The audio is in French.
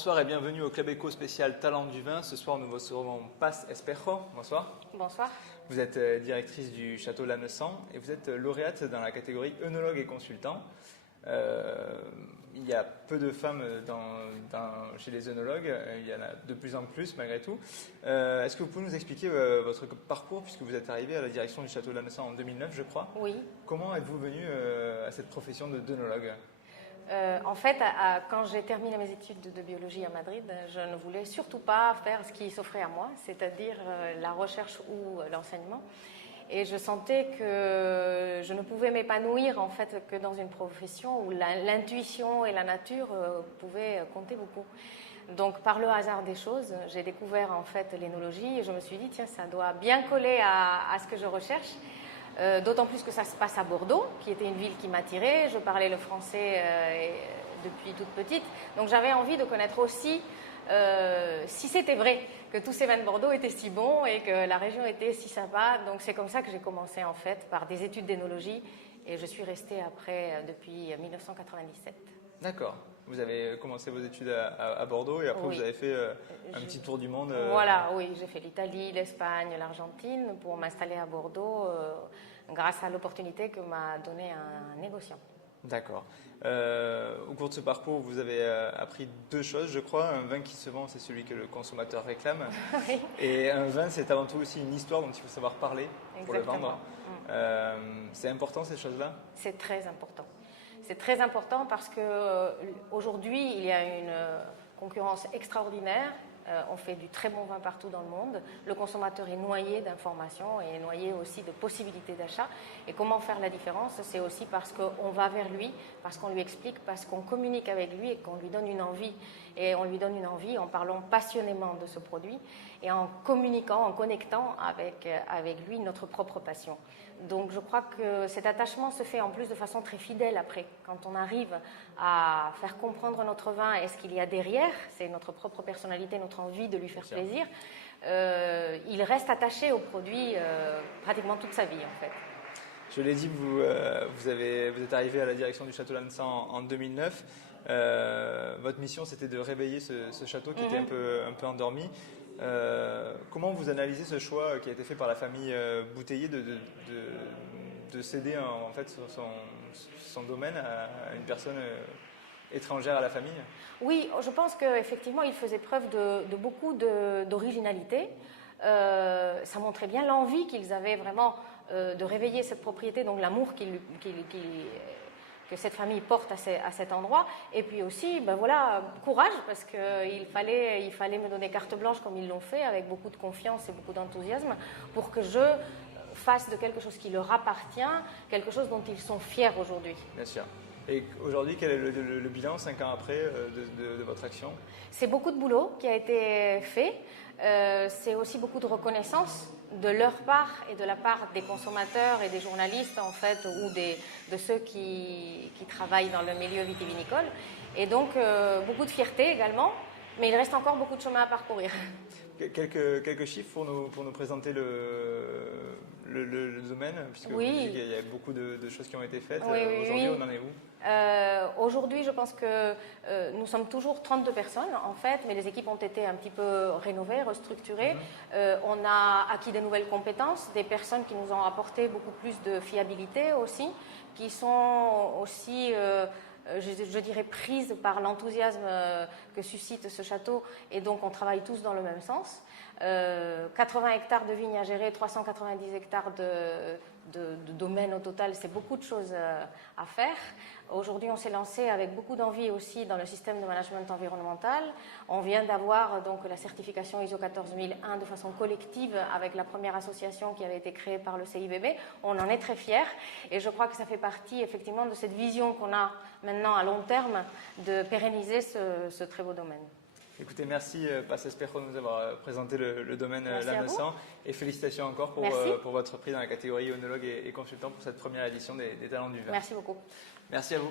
Bonsoir et bienvenue au Club Éco spécial Talent du vin. Ce soir, nous recevons Paz Espejo. Bonsoir. Bonsoir. Vous êtes directrice du Château Lanessan et vous êtes lauréate dans la catégorie œnologue et consultant. Il y a peu de femmes chez les œnologues, il y en a de plus en plus malgré tout. Est-ce que vous pouvez nous expliquer votre parcours puisque vous êtes arrivée à la direction du Château Lanessan en 2009, je crois? Oui. Comment êtes-vous venue à cette profession d'œnologue? En fait, quand j'ai terminé mes études de biologie à Madrid, je ne voulais surtout pas faire ce qui s'offrait à moi, c'est-à-dire la recherche ou l'enseignement. Et je sentais que je ne pouvais m'épanouir en fait que dans une profession où l'intuition et la nature pouvaient compter beaucoup. Donc, par le hasard des choses, j'ai découvert en fait l'énologie et je me suis dit, tiens, ça doit bien coller à ce que je recherche. D'autant plus que ça se passe à Bordeaux, qui était une ville qui m'attirait. Je parlais le français depuis toute petite. Donc j'avais envie de connaître aussi si c'était vrai que tous ces vins de Bordeaux étaient si bons et que la région était si sympa. Donc c'est comme ça que j'ai commencé en fait par des études d'énologie et je suis restée après depuis 1997. D'accord. Vous avez commencé vos études à Bordeaux et après Oui. vous avez fait un petit tour du monde. Voilà, oui, j'ai fait l'Italie, l'Espagne, l'Argentine pour m'installer à Bordeaux grâce à l'opportunité que m'a donné un négociant. D'accord. Au cours de ce parcours, vous avez appris deux choses, je crois. Un vin qui se vend, c'est celui que le consommateur réclame. Oui. Et un vin, c'est avant tout aussi une histoire dont il faut savoir parler pour le Exactement. vendre. C'est important ces choses-là? C'est très important. C'est très important parce qu'aujourd'hui, il y a une concurrence extraordinaire. On fait du très bon vin partout dans le monde. Le consommateur est noyé d'informations et est noyé aussi de possibilités d'achat. Et comment faire la différence? C'est aussi parce qu'on va vers lui, parce qu'on lui explique, parce qu'on communique avec lui et qu'on lui donne une envie. Et on lui donne une envie en parlant passionnément de ce produit et en communiquant, en connectant avec lui notre propre passion. Donc je crois que cet attachement se fait en plus de façon très fidèle après. Quand on arrive à faire comprendre notre vin et ce qu'il y a derrière, c'est notre propre personnalité, notre envie de lui faire plaisir, il reste attaché au produit pratiquement toute sa vie en fait. Je l'ai dit, vous êtes arrivé à la direction du Château Lanessan en 2009. Votre mission, c'était de réveiller ce château qui était un peu endormi. Comment vous analysez ce choix qui a été fait par la famille Bouteiller de céder en fait son domaine à une personne étrangère à la famille? Oui, je pense qu'effectivement, il faisait preuve de beaucoup d'originalité. Ça montrait bien l'envie qu'ils avaient vraiment de réveiller cette propriété, donc l'amour que cette famille porte à cet endroit. Et puis aussi, ben voilà, courage, parce qu'il fallait me donner carte blanche comme ils l'ont fait, avec beaucoup de confiance et beaucoup d'enthousiasme, pour que je fasse de quelque chose qui leur appartient, quelque chose dont ils sont fiers aujourd'hui. Bien sûr. Et aujourd'hui, quel est le bilan 5 ans après de votre action? C'est beaucoup de boulot qui a été fait. C'est aussi beaucoup de reconnaissance de leur part et de la part des consommateurs et des journalistes en fait, ou de ceux qui travaillent dans le milieu vitivinicole. Et donc beaucoup de fierté également, mais il reste encore beaucoup de chemin à parcourir. Quelques chiffres pour nous présenter le domaine, puisque oui. Vous dites qu'il y a beaucoup de choses qui ont été faites. Oui, aujourd'hui, oui. on en est où? Aujourd'hui, je pense que nous sommes toujours 32 personnes en fait, mais les équipes ont été un petit peu rénovées, restructurées. On a acquis de nouvelles compétences, des personnes qui nous ont apporté beaucoup plus de fiabilité aussi, qui sont aussi, je dirais, prises par l'enthousiasme que suscite ce château, et donc on travaille tous dans le même sens. 80 hectares de vignes à gérer, 390 hectares de domaine au total, c'est beaucoup de choses à faire. Aujourd'hui, on s'est lancé avec beaucoup d'envie aussi dans le système de management environnemental. On vient d'avoir donc la certification ISO 14001 de façon collective avec la première association qui avait été créée par le CIVB. On en est très fiers et je crois que ça fait partie effectivement de cette vision qu'on a maintenant à long terme de pérenniser ce très beau domaine. Écoutez, merci Paz Espejo de nous avoir présenté le domaine Lanessan et félicitations encore pour votre prix dans la catégorie œnologue et consultant pour cette première édition des Talents du vin. Merci beaucoup. Merci à vous.